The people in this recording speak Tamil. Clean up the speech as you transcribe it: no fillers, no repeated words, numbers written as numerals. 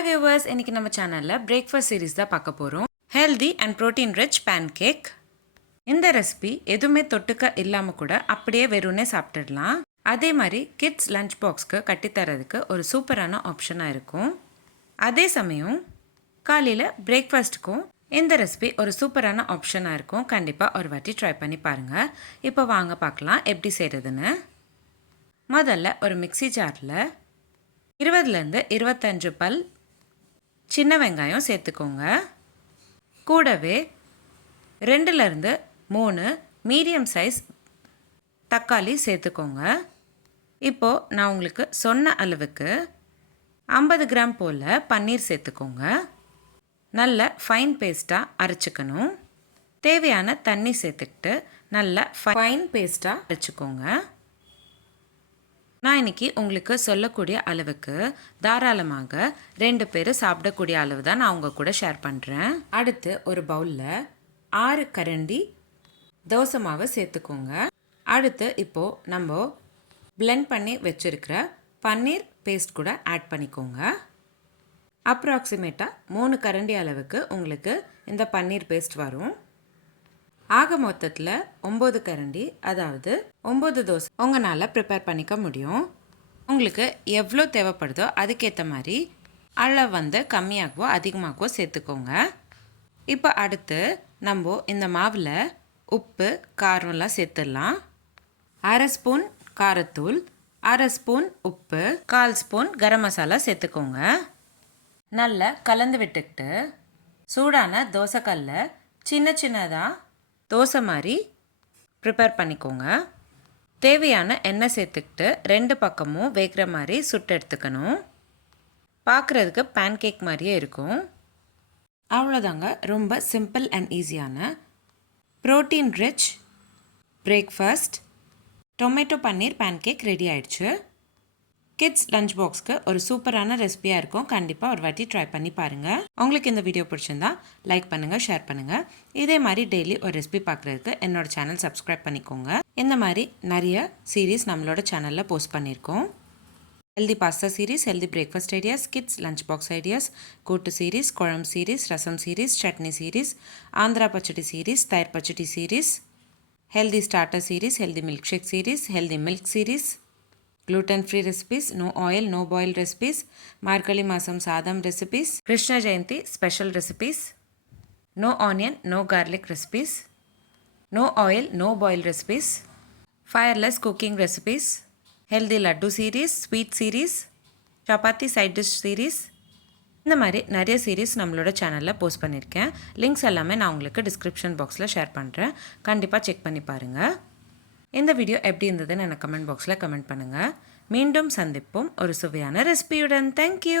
Hi viewers, இன்னைக்கு நம்ம சேனல்ல பிரேக்ஃபாஸ்ட் சீரிஸ் தான் பார்க்க போறோம். Healthy and protein rich pancake. இந்த ரெசிபி எதுவுமே தொட்டுக்க இல்லாம கூட அப்படியே வெறும்னே சாப்பிட்டுடலாம். அதே மாதிரி கிட்ஸ் லஞ்ச் பாக்ஸ்க்கு கட்டி தரதுக்கு ஒரு சூப்பரான ஆப்ஷனா இருக்கும். அதே சமயம் காலையில பிரேக்ஃபாஸ்ட்க்கும் இந்த ரெசிபி ஒரு சூப்பரான ஆப்ஷனா இருக்கும். கண்டிப்பா ஒரு வாட்டி ட்ரை பண்ணி பாருங்க. இப்போ வாங்க பார்க்கலாம் எப்படி செய்யறதுன்னு. முதல்ல ஒரு மிக்ஸி ஜார்ல 20லேருந்து 25 பல் சின்ன வெங்காயம் சேர்த்துக்கோங்க. கூடவே 2லேருந்து 3 மீடியம் சைஸ் தக்காளி சேர்த்துக்கோங்க. இப்போது நான் உங்களுக்கு சொன்ன அளவுக்கு 50 கிராம் போல் பன்னீர் சேர்த்துக்கோங்க. நல்ல ஃபைன் பேஸ்ட்டாக அரைச்சிக்கணும். தேவையான தண்ணி சேர்த்துக்கிட்டு நல்ல ஃபைன் பேஸ்ட்டாக அரைச்சிக்கோங்க. நான் இன்றைக்கி உங்களுக்கு சொல்லக்கூடிய அளவுக்கு தாராளமாக 2 பேர் சாப்பிடக்கூடிய அளவு தான் நான் உங்கள் கூட ஷேர் பண்ணுறேன். அடுத்து ஒரு பவுலில் 6 கரண்டி தோசை மாவை சேர்த்துக்கோங்க. அடுத்து இப்போது நம்ம பிளெண்ட் பண்ணி வச்சுருக்கிற பன்னீர் பேஸ்ட் கூட ஆட் பண்ணிக்கோங்க. அப்ராக்சிமேட்டாக 3 கரண்டி அளவுக்கு உங்களுக்கு இந்த பன்னீர் பேஸ்ட் வரும். ஆக மொத்தத்தில் 9 கரண்டி, அதாவது 9 தோசை உங்களால் ப்ரிப்பேர் பண்ணிக்க முடியும். உங்களுக்கு எவ்வளோ தேவைப்படுதோ அதுக்கேற்ற மாதிரி அளவு வந்து கம்மியாகவோ அதிகமாகவோ சேர்த்துக்கோங்க. இப்போ அடுத்து நம்ம இந்த மாவில் உப்பு காரம்லாம் சேர்த்துடலாம். 1/2 ஸ்பூன் காரத்தூள், 1/2 ஸ்பூன் உப்பு, 1/4 ஸ்பூன் கரம் மசாலா சேர்த்துக்கோங்க. நல்லா கலந்து விட்டுக்கிட்டு சூடான தோசைக்கல்ல சின்ன சின்னதாக தோசை மாதிரி ப்ரிப்பேர் பண்ணிக்கோங்க. தேவையான எண்ணெய் சேர்த்துக்கிட்டு 2 பக்கமும் வேகிற மாதிரி சுட்டு எடுத்துக்கணும். பார்க்குறதுக்கு பேன்கேக் மாதிரியே இருக்கும். அவ்வளோதாங்க, ரொம்ப சிம்பிள் அண்ட் ஈஸியான ப்ரோட்டீன் ரிச் பிரேக்ஃபாஸ்ட் டொமேட்டோ பன்னீர் பேன்கேக் ரெடி ஆயிடுச்சு. கிட்ஸ் லஞ்ச் பாக்ஸ்க்கு ஒரு சூப்பரான ரெசிபியாக இருக்கும். கண்டிப்பாக ஒரு வாட்டி ட்ரை பண்ணி பாருங்கள். உங்களுக்கு இந்த வீடியோ பிடிச்சிருந்தா லைக் பண்ணுங்கள், ஷேர் பண்ணுங்கள். இதே மாதிரி டெய்லி ஒரு ரெசிபி பார்க்குறதுக்கு என்னோடய சேனல் சப்ஸ்கிரைப் பண்ணிக்கோங்க. இந்த மாதிரி நிறைய சீரீஸ் நம்மளோட சேனலில் போஸ்ட் பண்ணியிருக்கோம். Healthy pasta series, healthy breakfast ideas, kids lunch box ideas, kootu series, kuzhambu series, rasam series, chutney series, Andhra pachadi series, thayir pachadi series, healthy starter series, healthy milkshake series, healthy milk series, gluten free recipes, no oil, no boil recipes, Margazhi masam sadan recipes, krishnajayanthi special recipes, no onion, no garlic recipes, no oil, no boil recipes, fireless cooking recipes, healthy ladoo series, sweet series, chapathi side dish series. இந்த மாதிரி நிறைய சீரீஸ் நம்மளோட சேனலில் போஸ்ட் பண்ணியிருக்கேன். லிங்க்ஸ் எல்லாமே நான் உங்களுக்கு டிஸ்கிரிப்ஷன் பாக்ஸில் ஷேர் பண்ணுறேன். கண்டிப்பாக செக் பண்ணி பாருங்கள். இந்த வீடியோ எப்படி இருந்ததுன்னு எனக்கு கமெண்ட் பாக்ஸில் கமெண்ட் பண்ணுங்கள். மீண்டும் சந்திப்போம் ஒரு சுவையான ரெசிபியுடன். தேங்க்யூ.